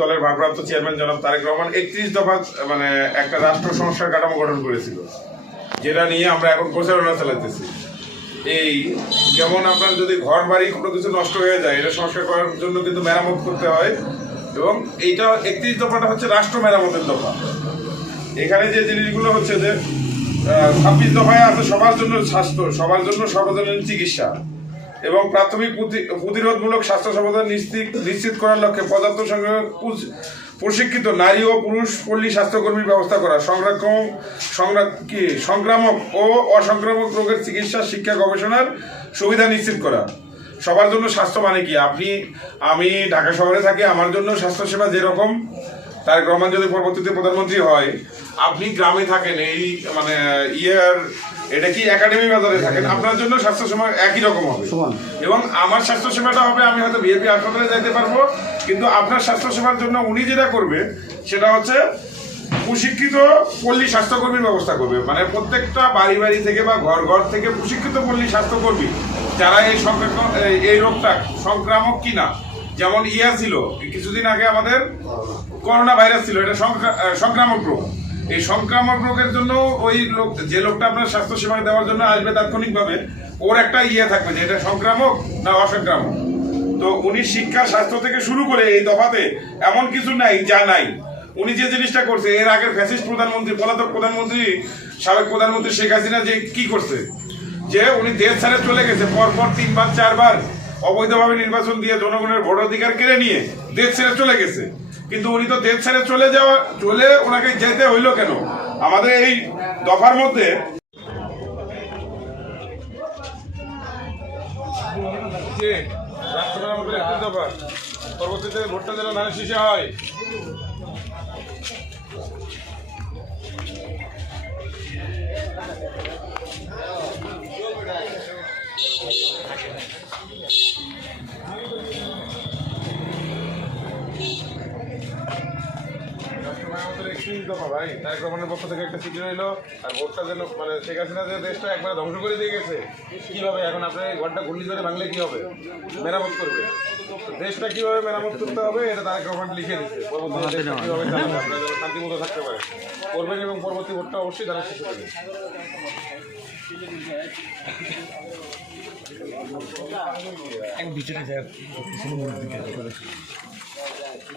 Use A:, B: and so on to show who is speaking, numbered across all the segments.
A: দলের ভারপ্রাপ্ত চেয়ারম্যান জনাব তারেক রহমান একত্রিশ দফা মানে একটা রাষ্ট্র সংস্কার কাঠামো গঠন করেছিল, যেটা নিয়ে আমরা এখন প্রচারণা চালাতেছি এই যেমন আপনার যদি ঘর বাড়ি কোনো কিছু নষ্ট হয়ে যায়, এটা সংস্কার করার জন্য কিন্তু মেরামত করতে হয় এবং এইটা একত্রিশ দফাটা হচ্ছে রাষ্ট্র মেরামতের দফা। এখানে যে জিনিসগুলো হচ্ছে যে ছাব্বিশ দফায় আছে সবার জন্য স্বাস্থ্য, সবার জন্য সর্বজনীন চিকিৎসা। এবং প্রাথমিক প্রতি- প্রতিরোধমূলক স্বাস্থ্য সমাধান নিশ্চিত নিশ্চিত করার লক্ষ্যে পর্যাপ্ত সংখ্যক প্রশিক্ষিত নারী ও পুরুষ পল্লী স্বাস্থ্যকর্মীর ব্যবস্থা করা। সংরক্ষণ সংরা- কি? সংক্রামক ও অসংক্রামক রোগের চিকিৎসা, শিক্ষা, গবেষণার সুবিধা নিশ্চিত করা। সবার জন্য স্বাস্থ্য মানে কি? আপনি আমি ঢাকা শহরে থাকি, আমার জন্য স্বাস্থ্যসেবা যেরকম, তার রহমান যদি পরবর্তীতে প্রধানমন্ত্রী হয়। আপনি গ্রামে থাকেন এই মানে ইয়ার এটা কি একাডেমি বাজারে থাকেন? আপনার জন্য স্বাস্থ্যসেবা একই রকম হবে। এবং আমার স্বাস্থ্যসেবাটা হবে আমি হয়তো বিএপি হাসপাতালে যাইতে পারব কিন্তু আপনার স্বাস্থ্যসেবার জন্য উনি যেটা করবে সেটা হচ্ছে প্রশিক্ষিত পল্লী স্বাস্থ্যকর্মীর ব্যবস্থা করবে। মানে প্রত্যেকটা বাড়ি বাড়ি থেকে বা ঘর ঘর থেকে প্রশিক্ষিত পল্লী স্বাস্থ্যকর্মী যারা এই সংক্রামক এই রোগটা সংক্রামক কিনা যেমন ইয়া ছিল কিছুদিন আগে আমাদের করোনা ভাইরাস ছিল এটা সংক্রা- সংক্রামক রোগ। এই সংক্রামক রোগের জন্য ওই লোক, যে লোকটা আপনার স্বাস্থ্য সেবা দেওয়ার জন্য আসবে তাৎক্ষণিকভাবে, ওর একটা ইয়ে থাকবে যে এটা সংক্রামক না অসংক্রামক। তো উনি শিক্ষা স্বাস্থ্য থেকে শুরু করে এই দফাতে এমন কিছু নাই, যা নাই। উনি যে জিনিসটা করছে, এর আগের ফ্যাসিস্ট প্রধানমন্ত্রী, পলাতক প্রধানমন্ত্রী, সাবেক প্রধানমন্ত্রী শেখ হাসিনা যে কি করছে, যে উনি দেশ ছেড়ে চলে গেছে, পরপর তিনবার, চারবার অবৈধভাবে নির্বাচন দিয়ে জনগণের ভোটাধিকার কেড়ে নিয়ে দেশ ছেড়ে চলে গেছে। কিন্তু উনি তো দেশ ছেড়ে চলে যাওয়া, চলে ওনাকে যেতে হইল কেন? আমাদের এই দফার মধ্যে পরবর্তীতে ভোটটা যেন শেষে হয়। একত্রিশ ভাই। তারেক রহমানের পক্ষ থেকে একটা চিঠি রইল আর ভোটটা যেন মানে শেখ হাসিনা যে দেশটা একবার ধ্বংস করে দিয়ে গেছে কীভাবে এখন আপনি ঘরটা ঘূর্ণি ধরে ভাঙলে কি হবে? মেরামত করবে। দেশটা কীভাবে মেরামত করতে হবে এটা তারেক রহমান লিখে দিচ্ছে পরবর্তী দেশটা কীভাবে চালাবে আপনারা যেন শান্তিমতো থাকতে পারে করবেন এবং পরবর্তী ভোটটা অবশ্যই তারা শেষ করবেন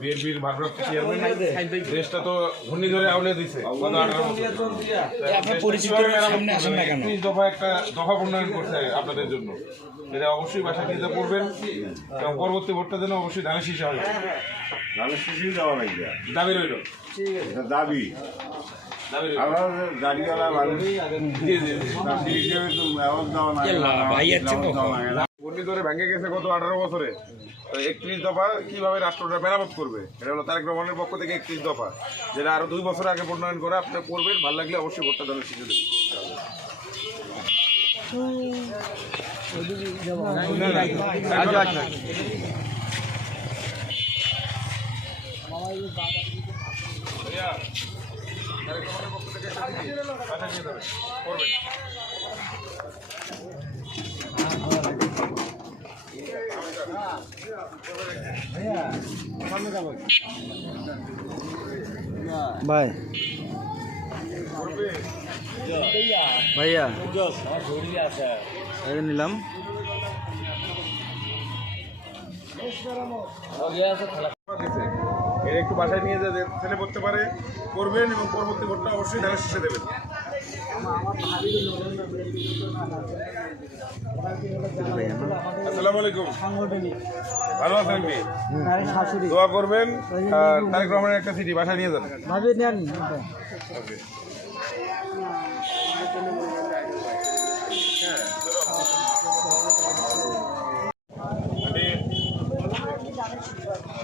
A: বিএনপির ভারপ্রাপ্ত চেয়ারম্যান দেশটা তো ঘূর্ণিঝড়ে আউলে দিছে গত দফা একটা দফা প্রণয়ন করছে আপনাদের জন্য। এটা অবশ্যই বাসা চিন্তা করবেন এবং পরবর্তী ভোটটা যেন অবশ্যই ধানের শীষে হয়
B: ধানের শিশু দেওয়া লাগবে
A: দাবি রইল।
B: দাবি।
A: দাবি
B: চাকরি হিসেবে তো দেওয়া।
A: ঘূর্ণিঝড়ে ভেঙে গেছে গত আঠারো বছরে। একত্রিশ দফা কীভাবে রাষ্ট্রটা মেরামত করবে? এটা হলো তারেক রহমানের পক্ষ থেকে একত্রিশ দফা, যেটা আরও দুই বছর আগে প্রণয়ন করে। আপনি করবেন, ভালো লাগলে অবশ্যই ভোটটা দলের শিখে দেবেন
C: ভাই। ভাইয়া। নিলাম।
A: একটু বাসায় নিয়ে যে ছেলে পড়তে পারে করবেন এবং পরবর্তী ভোটটা অবশ্যই ধানের শীষে দেবেন। আসসালামু আলাইকুম। ভালো আছেন কি দোয়া করবেন আর তারেক রহমানের একটা চিঠি বাসায় নিয়ে যান।
C: ভাবি নেন।
A: ওকে এমনি ধানের শীষ আমাদের একটু দোয়া করেন আসসালামু আলাইকুম। ভালো আছেন দোয়া করেন আমার জন্য।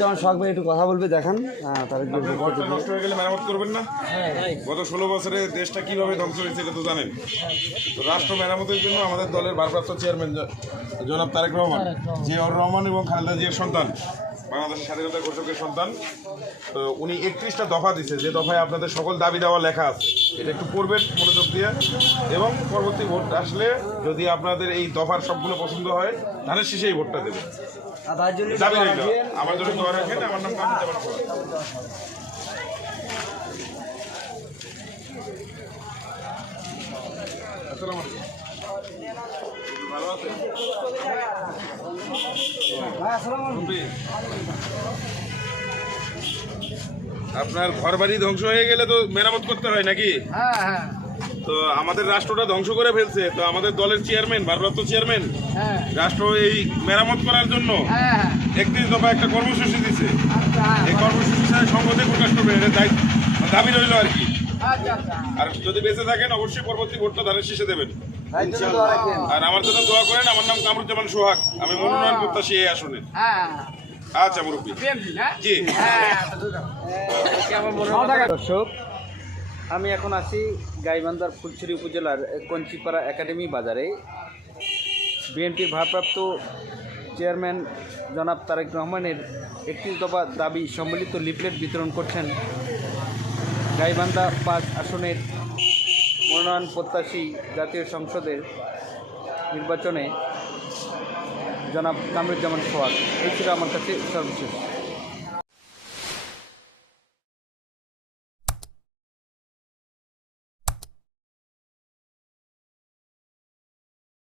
C: যেমন শখ ভাই একটু কথা বলবে দেখান। হ্যাঁ
A: ঘরটা নষ্ট হয়ে গেলে মেরামত করবেন না? গত ষোলো বছরে দেশটা কীভাবে ধ্বংস হয়েছে এটা তো জানেন। তো রাষ্ট্র মেরামতের জন্য আমাদের দলের ভারপ্রাপ্ত চেয়ারম্যান জনাব তারেক রহমান। জিয়াউর রহমান এবং খালেদা জিয়ার সন্তান। বাংলাদেশের স্বাধীনতা ঘোষকের সন্তান। তো উনি একত্রিশটা দফা দিছে, যে দফায় আপনাদের সকল দাবি দেওয়া লেখা আছে। এটা একটু পড়বেন মনোযোগ দিয়ে। এবং পরবর্তী ভোট আসলে যদি আপনাদের এই দফার সবগুলো পছন্দ হয় ধানের শীষে এই ভোটটা দেবেন। আমার জন্য আসসালামু আলাইকুম। আপনার ঘর বাড়ি ধ্বংস হয়ে গেলে তো মেরামত করতে হয় নাকি? তো আমাদের রাষ্ট্রটা ধ্বংস করে ফেলছে তো আমাদের দলের চেয়ারম্যান ভারপ্রাপ্ত চেয়ারম্যান রাষ্ট্র এই মেরামত করার জন্য একত্রিশ দফা একটা কর্মসূচি দিছে। এই কর্মসূচির সাথে সংহতি প্রকাশ করবে দাবি রইল আর কি। আর যদি বেঁচে থাকেন অবশ্যই পরবর্তী ভোটটা ধানের শীষে দেবেন। আর আমার জন্য দোয়া করেন আমার নাম কামরুজ্জামান সোহাগ। আমি মনোনয়ন প্রত্যাশী এই আসনে। আচ্ছা মুরব্বী। জি।
C: দর্শক আমি এখন আছি গাইবান্ধার ফুলছড়ি উপজেলার কঞ্চিপাড়া একাডেমি বাজারে। বিএনপির ভারপ্রাপ্ত চেয়ারম্যান জনাব তারেক রহমানের একত্রিশ দফা দাবি সম্বলিত লিফলেট বিতরণ করছেন গাইবান্ধা পাঁচ আসনের মনোনয়ন প্রত্যাশী জাতীয় সংসদের নির্বাচনে জনাব কামরুজ্জামান সোহাগ। এই ছিল আমার কাছে সর্বশেষ।